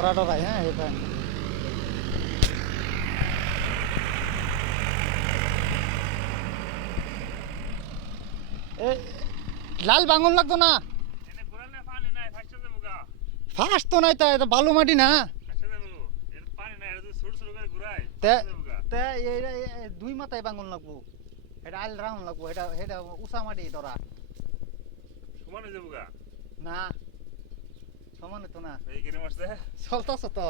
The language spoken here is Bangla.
ডরা ডরাই হ্যাঁ এটা লাল বাঙন লাগতো না ফার্স্ট তো নাই তা এটা বালু মাটি না দুই মাথায় বাঙন লাগবো এটা আল রাউন্ড লাগবো এটা এটা উষা মাটি ধরা না সমানে তো না চলতেছ তো